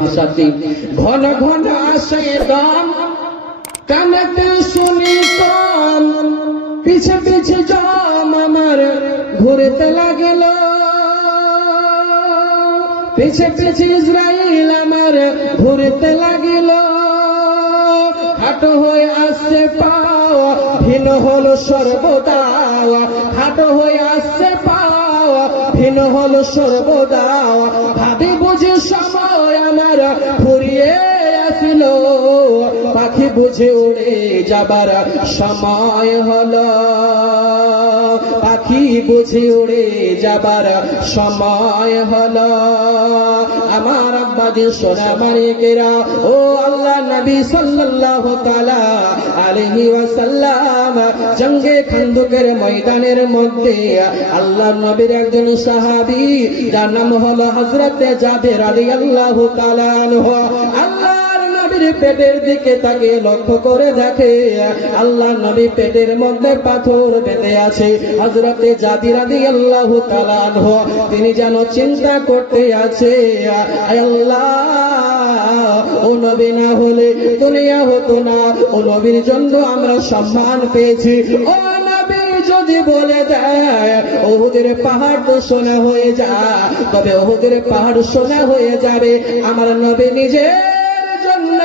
ভাষাতে ঘন ঘন আসে দাম, কানেতে শুনি কম, পিছে পিছে জম আমার ঘুরতে লাগল, পিছে পিছে ইসরাইল আমার ঘুরতে লাগিল। হাঁটো হয়ে আসছে পাওয়া, ভিন্ন হলো সর্বদা, হাঁটো হয়ে আসছে পাওয়া, ভিন্ন হলো সর্বদা। ভাবি বুঝি সময় আমার ফুরিয়ে আসিল, পাখি বুঝে উড়ে যাবার সময় হলো, পাখি বুঝে উড়ে যাবার সময় হলো। আমার আব্বাজি সোনা মানিকেরা, ও আল্লাহ নবী সাল্লাল্লাহু তাআলা আলাইহি ওয়াসাল্লাম জঙ্গে খান্দকের ময়দানের মধ্যে আল্লাহ নবীর একজন সাহাবী, যার নাম হলো হযরত জাবের রাদিয়াল্লাহু তাআলা আনহু, আল্লাহর নবীর পেটের দিকে তাকে লক্ষ্য করে দেখে আল্লাহ নবী পেটের মধ্যে পাথর বেঁধে আছে। হযরত জাবের রাদিয়াল্লাহু তাআলা আনহু তিনি যেন চিন্তা করতে আছে, আয় আল্লাহ, ও নবী না হলে দুনিয়া হতো না, ও নবীর জন্য আমরা সম্মান পেয়েছি। ও নবী যদি বলে দেয় উহুদের পাহাড় তো সোনা হয়ে যায়, তবে উহুদের পাহাড় সোনা হয়ে যাবে। আমার নবী নিজের জন্য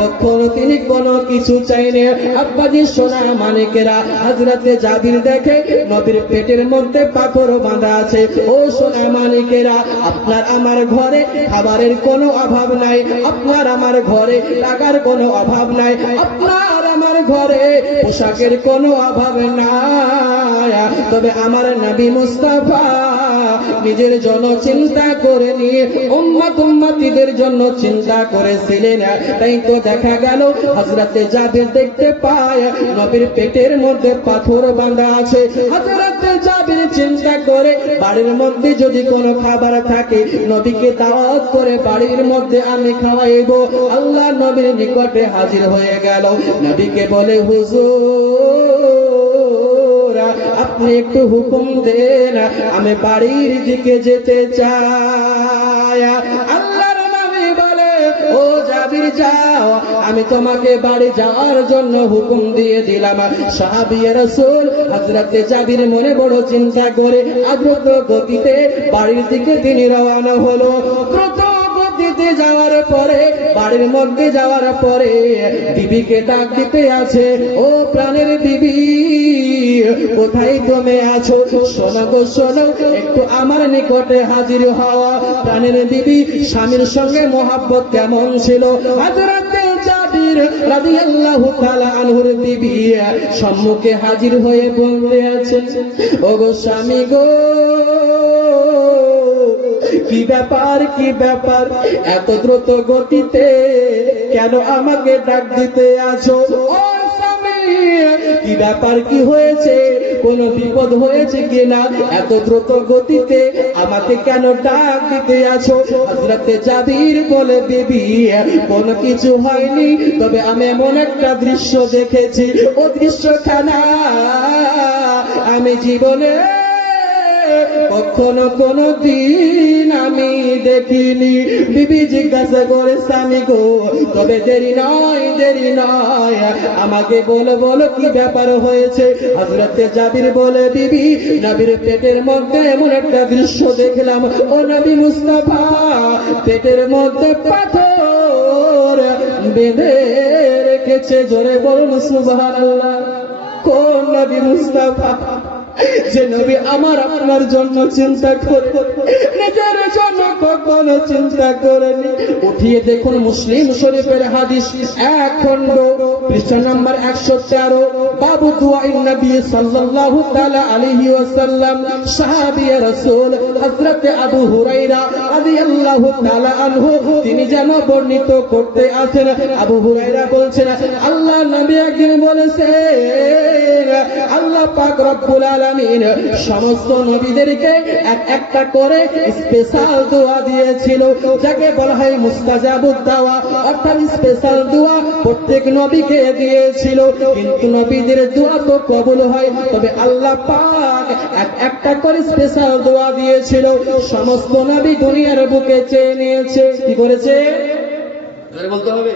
কখনো তিনি কোনো কিছু চাইনি। আব্বাজি সোনা মানিকেরা, হযরত জাবির দেখে নবীর পেটের মধ্যে পাথর বাঁধা আছে। ও সোনা মানিকেরা, আপনার আমার ঘরে খাবারের কোনো অভাব নাই, আপনার আমার ঘরে টাকার কোনো অভাব নাই, আপনার আমার ঘরে পোশাকের কোনো অভাব নাই, তবে আমার নবী মুস্তাফা নিজের জন্য চিন্তা করে নিয়ে উম্মত উম্মতিদের জন্য চিন্তা করেছিলেন। তাই তো দেখা গেল হযরত জাবির দেখতে পায় নবীর পেটের মধ্যে পাথর বাঁধা আছে। হযরত জাবির চিন্তা করে বাড়ির মধ্যে যদি কোনো খাবার থাকে নবীকে দাওয়াত করে বাড়ির মধ্যে আমি খাওয়াইব। আল্লাহ নবীর নিকটে হাজির হয়ে গেল, নবীকে বলে, হুজুর আপনি একটু হুকুম দেন, আমি বাড়ির দিকে যেতে চাই। আল্লাহর নবী বলে, ও জাবির যাও, আমি তোমাকে বাড়ি যাওয়ার জন্য হুকুম দিয়ে দিলাম। সাহাবী রাসূল হযরত জাবির মনে বড় চিন্তা করে দ্রুত গতিতে বাড়ির দিকে তিনি রওনা হলো। যাওয়ার পরে বাড়ির মধ্যে যাওয়ার পরে বিবিকে ডাক দিতে আছে, ও প্রাণের বিবি কোথায় তুমি আছো? শোনো গো শোনো, একটু আমার নিকটে হাজির হওয়া। প্রাণের বিবি স্বামীর সঙ্গে মহব্বত কেমন ছিল? হযরত জাবির রাদিয়াল্লাহু তাআলা আনহুর বিবি সম্মুখে হাজির হয়ে বলতে আছে, ও গো স্বামী গো, কি ব্যাপার কি ব্যাপার, এত দ্রুত গতিতে কেন আমাকে ডাক দিতে আছো? ও স্বামী, কি ব্যাপার, কি হয়েছে, কোন বিপদ হয়েছে কিনা এত দ্রুত গতিতে আমাকে কেন ডাক দিতে আছো? হযরত জাবির বলে, বিবি কোন কিছু হয়নি, তবে আমি এমন একটা দৃশ্য দেখেছি, ও দৃশ্যখানা আমি জীবনে কখনো কোনো দিন আমি দেখিনি। বিবি জিজ্ঞাসা করে, স্বামী গো, তবে দেরি নয় দেরি নয়, আমাকে বলো বলো কি ব্যাপার হয়েছে? হযরত জাবির বলে, বিবি নবীর পেটের মধ্যে এমন একটা দৃশ্য দেখলাম, ও নবী মুস্তাফা পেটের মধ্যে পাথর বেঁধে রেখেছে। জোরে বলুন সুবহানাল্লাহ। কোন নবী মুস্তাফা যে নবী আমার আপনার জন্য চিন্তা করে, নিজের জন্য কখনো চিন্তা করেনি। উঠিয়ে দেখুন মুসলিম শরীফের হাদিস, এক খণ্ড, পৃষ্ঠা নাম্বার 113, বাবু দুআইন নবী সাল্লাল্লাহু তাআলা আলাইহি ওয়াসাল্লাম। সাহাবী রাসূল হযরত আবু হুরায়রা রাদিয়াল্লাহু তাআলা আনহু তিনি যেন বর্ণিত করতে আছেন। আবু হুরায়রা বলছেন, আল্লাহ নবী একদিন বলেছেন, আল্লাহ পাক রব্বুল আলামিন সমস্ত নবীদেরকে এক একটা করে স্পেশাল দোয়া দিয়েছিল, যাকে বলা হয় মুস্তাজাবুদ দাওয়া, অর্থাৎ স্পেশাল দোয়া প্রত্যেক নবীকে দিয়েছিল। কিন্তু নবীদের দোয়া তো কবুল হয়, তবে আল্লাহ পাক একটা করে স্পেশাল দোয়া দিয়েছিল। সমস্ত নবী দুনিয়ার বুকে চেয়ে নিয়েছে। কি করেছে বলতে হবে?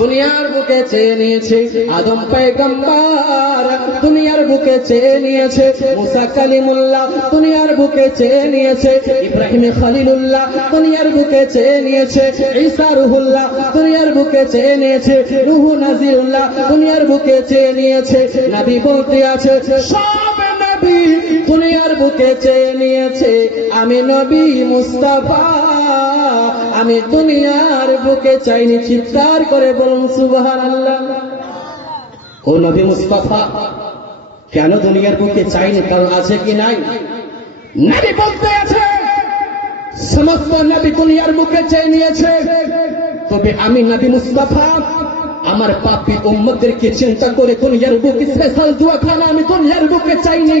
দুনিয়ার বুকে চেয়ে নিয়েছে। আদম পয়গম্বর দুনিয়ার বুকে চেয়ে নিয়েছে, মুসা কালিমুল্লাহ দুনিয়ার বুকে চেয়ে নিয়েছে, ইব্রাহিম খলিলুল্লাহ দুনিয়ার বুকে চেয়ে নিয়েছে, ঈসা রুহুল্লাহ দুনিয়ার বুকে চেয়ে নিয়েছে, রূহ নাজিরুল্লাহ দুনিয়ার বুকে চেয়ে নিয়েছে। নবী বলতে আছে সব নবী দুনিয়ার বুকে চেয়ে নিয়েছে, আমি নবী মুস্তাফা আমি দুনিয়ার বুকে চাইনি। চিৎকার করে বলুন সুবহানাল্লাহ। ও নবী মুস্তাফা কেন দুনিয়ার বুকে চাইনি? কারণ আছে কি নাই? নবী বলতে আছে সমস্ত নবী দুনিয়ার বুকে চেয়ে নিয়েছে, তবে আমি নবী মুস্তাফা আমার পাপী উম্মতদেরকে চিন্তা করে দুনিয়ার বুকে স্পেশাল দোয়াখানা আমি দুনিয়ার বুকে চাইনি।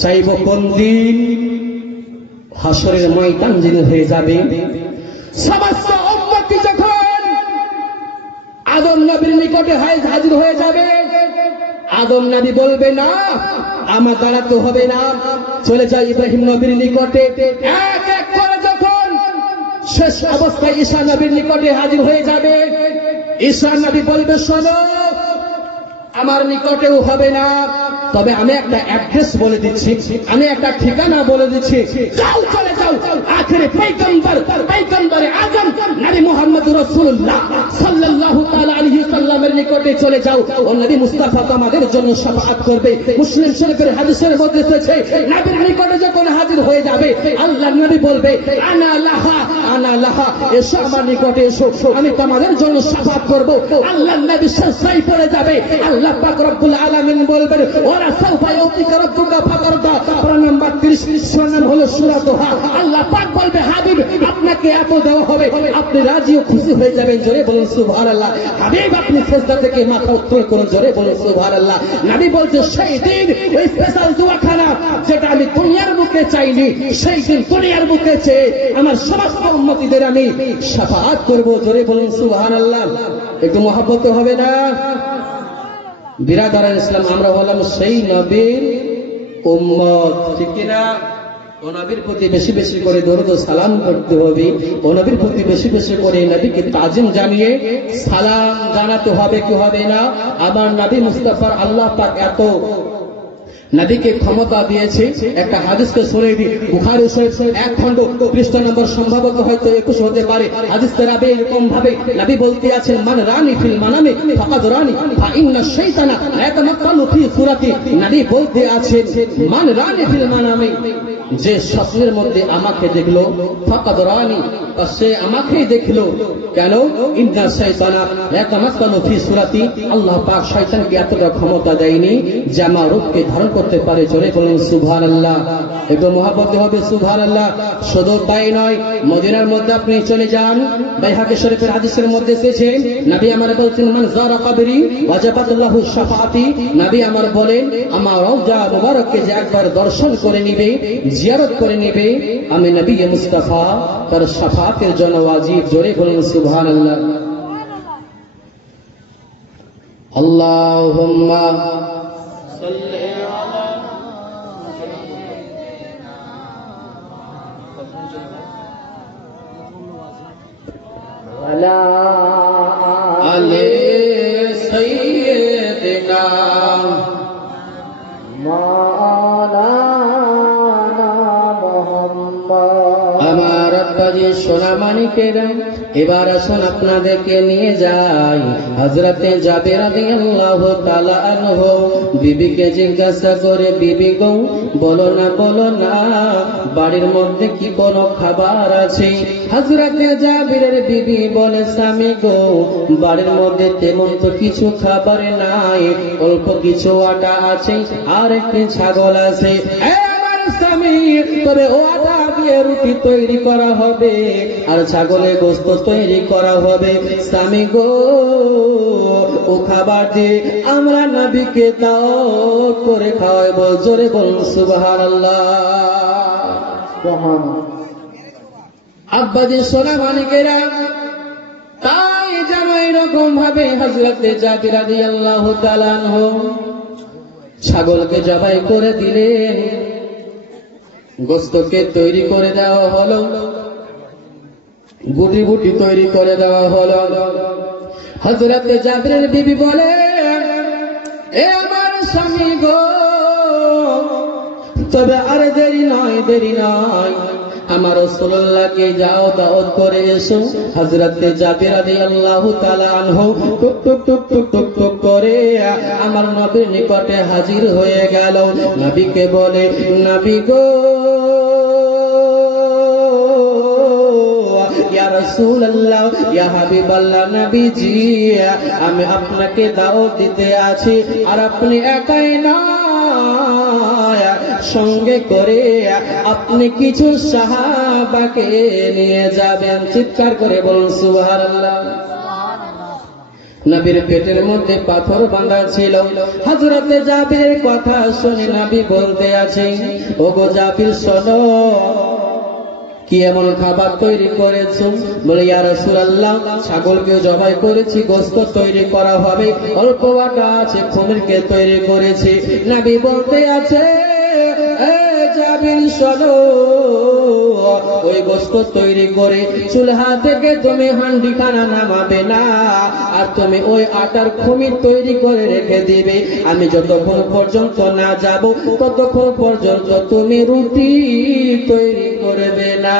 চাইব কোন দিন? হাসরের ময়দান যেদিন হয়ে যাবে, সমস্ত উম্মতি যখন আদম নবীর নিকটে হাজির হয়ে যাবে, আদম নবী বলবে না আমার দ্বারা তো হবে না, চলে যায় ইব্রাহিম নবীর নিকটে। এক এক করে যখন শেষ অবস্থায় ঈসা নবীর নিকটে হাজির হয়ে যাবে, ঈসা নবী বলবে শোনো আমার নিকটেও হবে না, তবে আমি একটা অ্যাড্রেস বলে দিচ্ছি, আমি একটা ঠিকানা বলে দিচ্ছি, যাও চলে যাও আখেরে পয়গম্বরে আজম নবী মুহাম্মদ রাসূলুল্লাহ সাল্লাল্লাহু তাআলা আলাইহি সাল্লামের নিকটে চলে যাও। ও নবী মুস্তাফা তোমাদের জন্য শাফাআত করবে। মুসলিম শরীফের হাদিসের মধ্যে এসেছে নবীর নিকটে যখন হাজির হয়ে যাবে আল্লাহর নবী বলবে আনা লাহা এসো আমার নিকটে এসো, আমি তোমাদের জন্য শাফাআত করব। আল্লাহর নবী সাজদায় পড়ে যাবে, আল্লাহ পাক রব্বুল আলামিন বলবেন ওরা সাউফা ইউতিকা রাব্বুকা ফাতারদা। সূরা নম্বর 30 সূরা নাম হলো সূরা দোহা। আল্লাহ পাক বলবে হাবিব আপনাকে এত দেওয়া হবে, আপনি রাজি ও খুশি হয়ে যাবেন। জোরে বলুন সুবহানাল্লাহ। হাবিব আপনি সিজদা থেকে মাথা উত্তোলন করুন, জোরে বলুন সুবহানাল্লাহ। নবী বলছে সেই দিন ওই স্পেশাল দোয়াখানা যেটা আমি দুনিয়ার বুকে চাইনি, সেই দিন দুনিয়ার বুকে চেয়ে আমার সমস্ত উম্মতীদের আমি শাফাআত করব। জোরে বলুন সুবহানাল্লাহ। একটু মহব্বত হবে না? বিরাদার ইসলাম আমরা হলাম সেই নবীর উম্মত, ঠিক কিনা? ও নবীর প্রতি বেশি বেশি করে দরুদ ও সালাম করতে হবে। ও নবীর প্রতি বেশি বেশি করে নবীকে তাজিম জানিয়ে সালাম জানাতে হবে, কি হবে না? আমার নবী মুস্তাফার আল্লাহ পাক এত নবীকে ক্ষমতা দিয়েছে। একটা হাদিসকে শুনে দিই, বুখারী শরীফ 1 খণ্ড পৃষ্ঠা নম্বর সম্ভবত হয়তো 21 হতে পারে। হাদিসে রাবে এরকম ভাবে নবী বলতে আছেন মান রানি ফিল মানামে ফাকাদ রানি ফা ইন্না শাইতানা লা ইয়াতামাক্কালু ফি সুরাতি। নবী বলতে আছেন মান রানি ফিল মানামে, যে স্বপ্নের মধ্যে আমাকে দেখলো, ফাকাদ রানি সে আমাকেই দেখলো। কেন? ইন্না শাইতানা লা ইয়াতামাক্কালু ফি সুরাতি, আল্লাহ পাক শয়তানকে এতটা ক্ষমতা দেয়নি যে আমার রূপকে ধারণ করতে পারে। জোরে বলুন সুবহানাল্লাহ। একটু মহব্বত হবে সুবহানাল্লাহ। শুধু তাই নয়, মদিনার মধ্যে আপনি চলে যান, বাইহাকী শরীফের হাদিসের মধ্যে এসেছে নবী আমার বলছেন মান যারা কবরি ওয়াজাবাত লাহু শাফাআতি। নবী আমার বলেন আমার রওজা মুবারককে যে একবার দর্শন করে নিবে, জিয়ারত করে নিবে, আমি নবী মুস্তাফা তার শাফাআতের জন্য ওয়াজিব। জোরে বলুন সুবহানাল্লাহ। আল্লাহুম্মা সাল্লি আলা আলি সাইয়্যিদিনা মাওলানা মুহাম্মদ। আমার আব্বাজি সোনা মানিকেরা, এবার আসুন আপনাদেরকে নিয়ে যাই হযরতে জাবের রাদিয়াল্লাহু তাআলা আনহু। বিবিকে জিজ্ঞাসা করে বিবি গো বলো না বাড়ির মধ্যে কি কোনো খাবার আছে? হযরতে জাবেরের বিবি বলে স্বামী গো বাড়ির মধ্যে তেমন তো কিছু খাবার নাই, অল্প কিছু আটা আছে আর একটি ছাগল আছে। তবে ও আটা দিয়ে রুটি তৈরি করা হবে আর ছাগলের গোশত তৈরি করা হবে। স্বামী গো ও খাবার দিয়ে আমরা নবীকে দাওয়াত করে খাওয়াবো। জোরে বলুন সুবহানাল্লাহ। আব্বাজি সোনা মানিকেরা, তাই যেন এরকম ভাবে হযরতে জাবির রাদিয়াল্লাহু তাআলা আনহু ছাগলকে জবাই করে দিলেন, গোশতকে তৈরি করে দেওয়া হলো, গুটি গুটি তৈরি করে দেওয়া হলো। হযরতে জাবিরের বিবি বলে, এ আমার স্বামী গো, তবে আর দেরি নয়, আমার রাসূলুল্লাহকে যাও দাওয়াত করে এসো। হযরতে জাবির রাদিয়াল্লাহু তাআলা আনহু টুক টুক টুক টুক টুক টুক করে আমার নবীর নিকটে হাজির হয়ে গেল। নবীকে বলে, নবী গো, ইয়া রাসূলুল্লাহ, ইয়া হাবিবাল্লাহ, নবীজি, আমি আপনাকে দাওয়াত দিতে আছি, আর আপনি একাই না, সঙ্গে করে আপনি কিছু সাহাবাকে নিয়ে যাবেন। চিৎকার করে বলুন সুবহানাল্লাহ। নবীর পেটের মধ্যে পাথর বাঁধা ছিল। হযরতে জাবিরের কথা শুনে নবী বলতে আছেন, ওগো জাবির শোনো, কি এমন খাবার তৈরি করেছো? বলে, ইয়া রাসূলুল্লাহ, ছাগলকে জবাই করেছি, গোশত তৈরি করা হবে, অল্প আটা আছে, খমিরকে তৈরি করেছি। নবী বলতে আছে, জাবির শোনো, ওই গোশত তৈরি করে চুলহা থেকে তুমি হান্ডিখানা নামাবে না, আর তুমি ওই আটার খমির তৈরি করে রেখে দিবে। আমি যতক্ষণ পর্যন্ত না যাব ততক্ষণ পর্যন্ত তুমি রুটি তৈরি করবে না।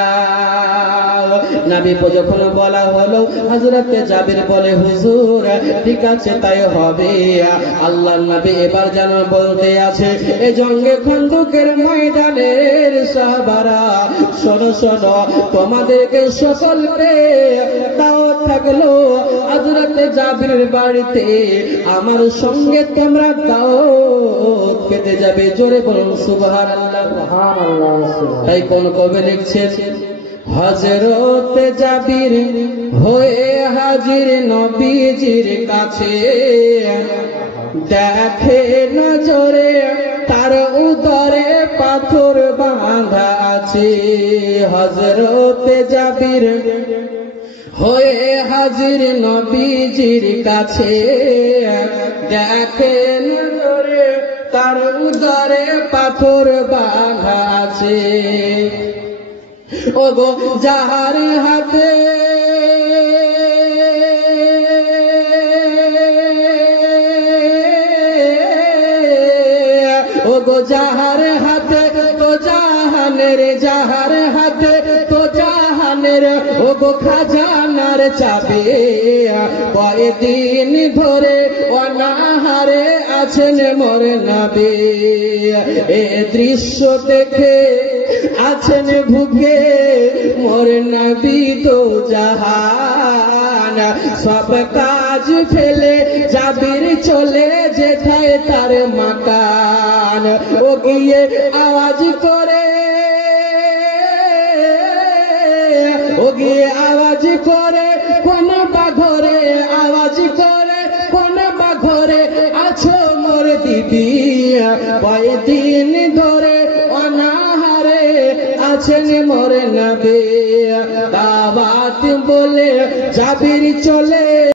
নবী যখন বলা হলো, হযরতে জাবির বলে, হুজুর ঠিক আছে, তাই হবে। আল্লাহর নবী এবার যেন বলতে আছে, এই জঙ্গে খন্দকের ময়দানের সাহাবারা, শোনো শোনো, তোমাদেরকে সকলকে দাওয়াত থাকলো হযরতে জাবিরের বাড়িতে, আমার সঙ্গে তোমরা দাওয়াত পেতে যাবে। জোরে বলুন সুবহানাল্লাহ। তাই কোন কবি লিখছেন, হযরতে জাবির হয়ে হাজির নবীজির কাছে, দেখে নজরে তার উদরে পাথর বাঁধা আছে। হযরতে জাবির হয়ে হাজির নবীজির কাছে, দেখে নজরে তার উদরে পাথর বাঁধা আছে। ওগো যাহার হাতে ওগো যাহার হাতে তো জাহানের, যাহার হাতে তো জাহানের, ওগো খাজানার চাবি, কয়েকদিন ধরে অনাহারে আছেন মোর নবী। এ দৃশ্য দেখে আছেন ভুগে মোর নবী দো জাহান, সব কাজ ফেলে জাবির চলে যেথায় তার মাকান। ও গিয়ে আওয়াজ করে, ও গিয়ে আওয়াজ করে, কোন বাঘরে, আওয়াজ করে, কোন বাঘরে আছো মোর দিদি, কয়েকদিন ধরে অনাহারে আছেন মোর নবী। দাওয়াত বলে জাবির চলে